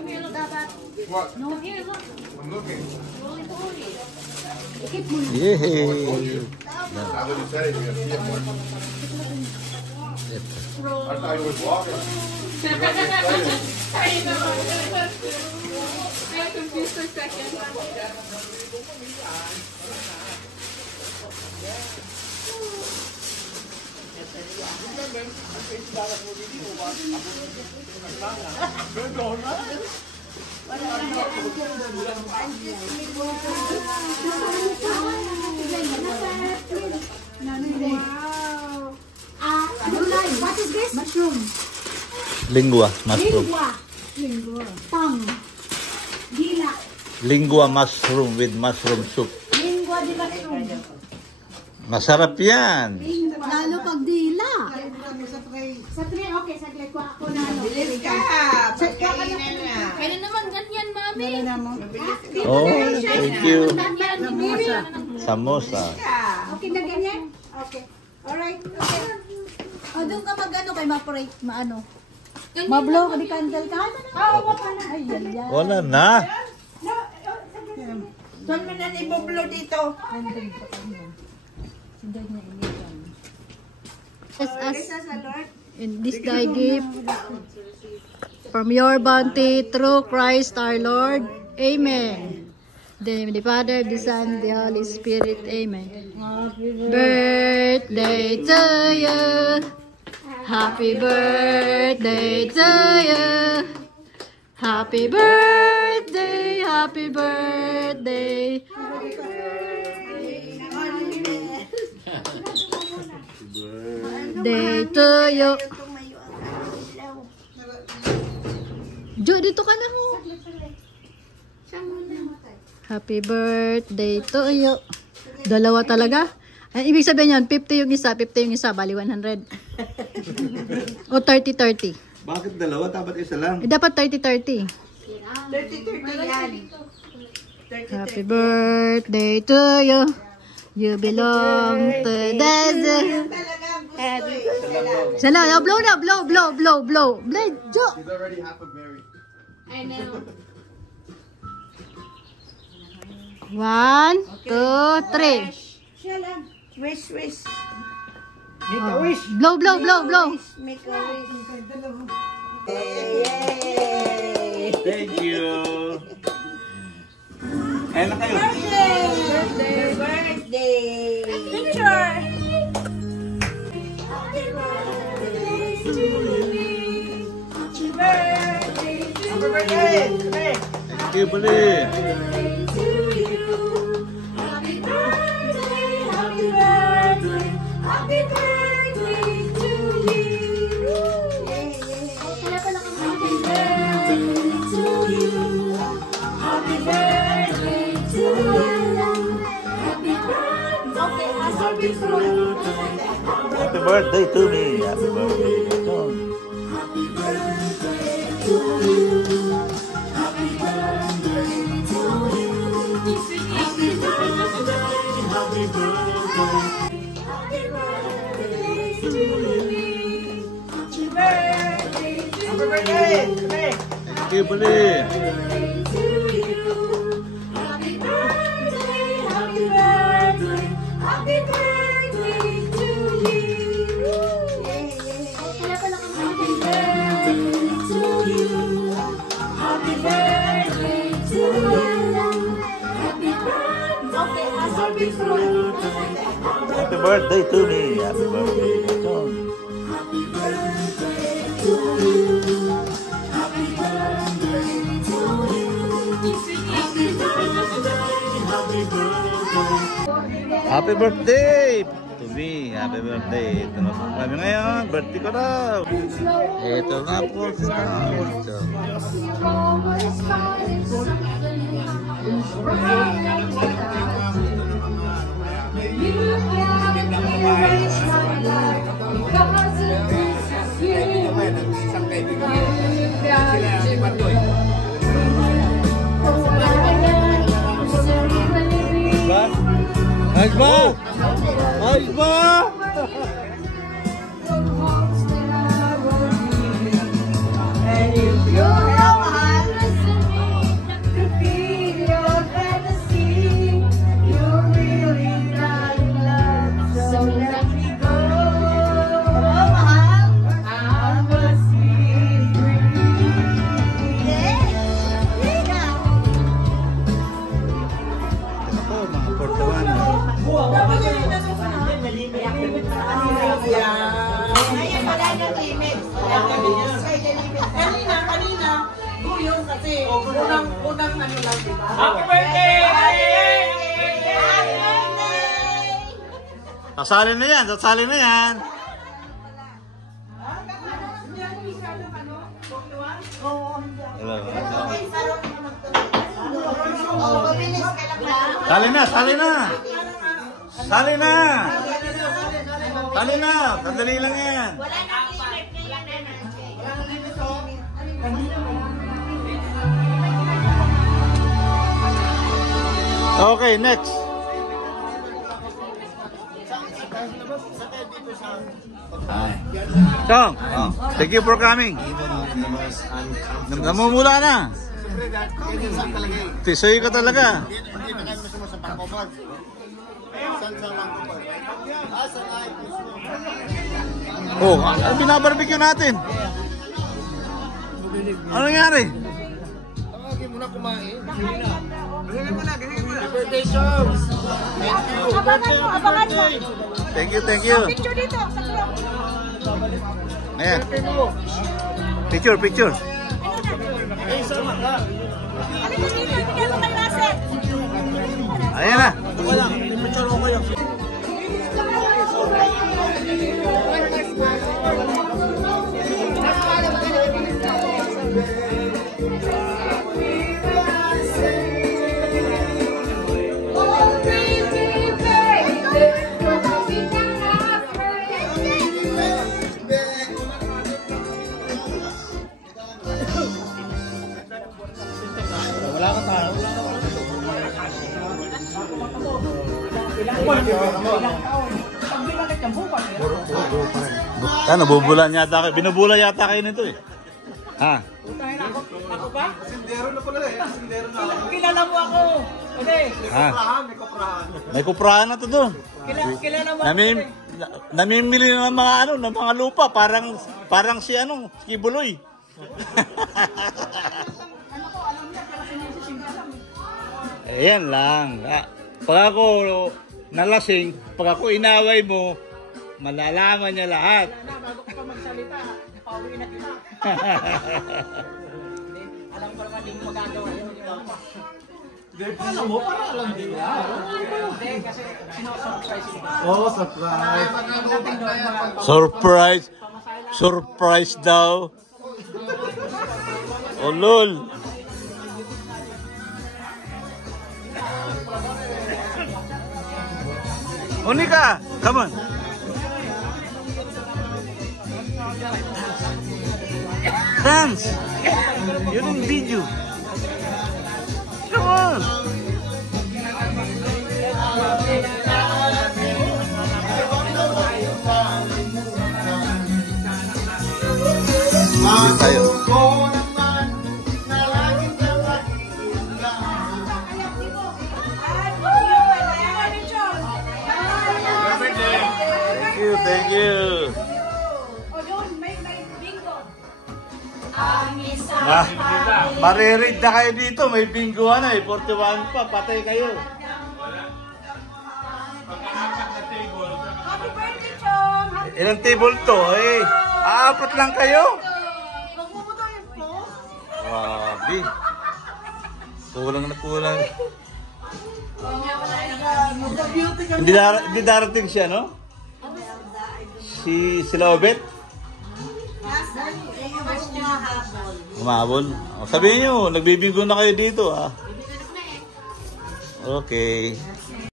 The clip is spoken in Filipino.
What? No, here, look. I'm looking. Yay! Now that you said it, you're gonna see it more. I thought you was walking. I got confused for a second. Wow. What is this? Mushroom. Lingua, mushroom. Lingua. Tang. Dila. Lingua mushroom with mushroom soup. Lingua de mushroom. Masarap yan. Lalo pag dila. Sa tray, okay. Saglit ko ako na. Bilis ka. Pagkainan na. Pwede naman ganyan, mami. Oh, thank you. Ganyan. Samosa. Okay na ganyan? Okay. Alright. Okay. O, doon ka mag-ano kay ma-operate, ma-ano. Ma-blow, di candle ka? Oo, wala na. Ay, yan. Wala na. Saan mo na ibublo dito? As in this thy gift from your bounty through Christ our Lord. Amen. In the name of the Father, the Son, the Holy Spirit. Amen. Birthday to you. Happy birthday to you. Happy birthday, happy birthday. Day to you. Jo, dito ka na ho. Happy birthday to you. Dalawa talaga? Ay, ibig sabihin yan, 50 yung isa, bali 100. O 30-30. Bakit dalawa? Dapat isa lang. Eh, dapat 30-30. 30-30 yan. Happy birthday to you. You belong to the... Sala, blow na, blow. Blade, Jo. She's already half a berry. I know. 1, 2, 3. Wish. Blow. Make a wish. Thank you. Ayan na kayo. Birthday. Picture. Happy birthday. Thank you, Bali. Happy birthday to me. Happy birthday to me. Thank you, Bali. Happy birthday to me. Happy birthday to me. Happy birthday to me. Happy birthday. Ito na po kami ngayon. Birthday ko daw. Ito na po sa Ayos ba? Ayos ba? And if you're a Yung kasi, unang ano lang, diba? Happy birthday! Sasali na yan, sasali na yan. Sali na, sali na. Sali na. Sali na, sandali lang yan. Okay, next. Chong, thank you for coming. Namumula na. Tisoy ka talaga. Oh, ano binabarbecue natin? Ano nangyari? Birthday songs. Abangan mo. Thank you, thank you. Picture dito, sa club. Ayan. Picture, picture. Ano mo dito, bigyan mo kay Russell. Ayan na. Ano, bubulan yata kayo. Binubulan yata kayo nito eh. Ha? Ako ba? Sindero na pala eh. Sindero na. Kilala mo ako. Okay. Ha? May kuprahan. May kuprahan na to doon. Kilala mo ako. Namimili ng mga ano, ng mga lupa. Parang si ano, si Kibuloy. Ayan lang. Pag ako nalasing, pag ako inaway mo, malalaman niya lahat. Bago ko pa magsalita, pauwi na kita. Alam ko naman, di mo magagawa yun. Alam mo, parang alam din niya. Hindi, kasi sino-surprise mo. Oh, surprise. Surprise! Surprise daw! Oh, lol! Monica, come on! Dance! You're in video! Come on! Hindi tayo. Thank you. Mariread na kayo dito. May bingo na eh. 41 pa. Patay kayo. Happy birthday, Chong! Ilang table to eh? Apat lang kayo? Magpupunta yung po? Grabe. Kulang na kulang. Hindi darating siya, no? Sila Obet? Umabol. Sabihin nyo, nagbibingo na kayo dito, ah. Okay.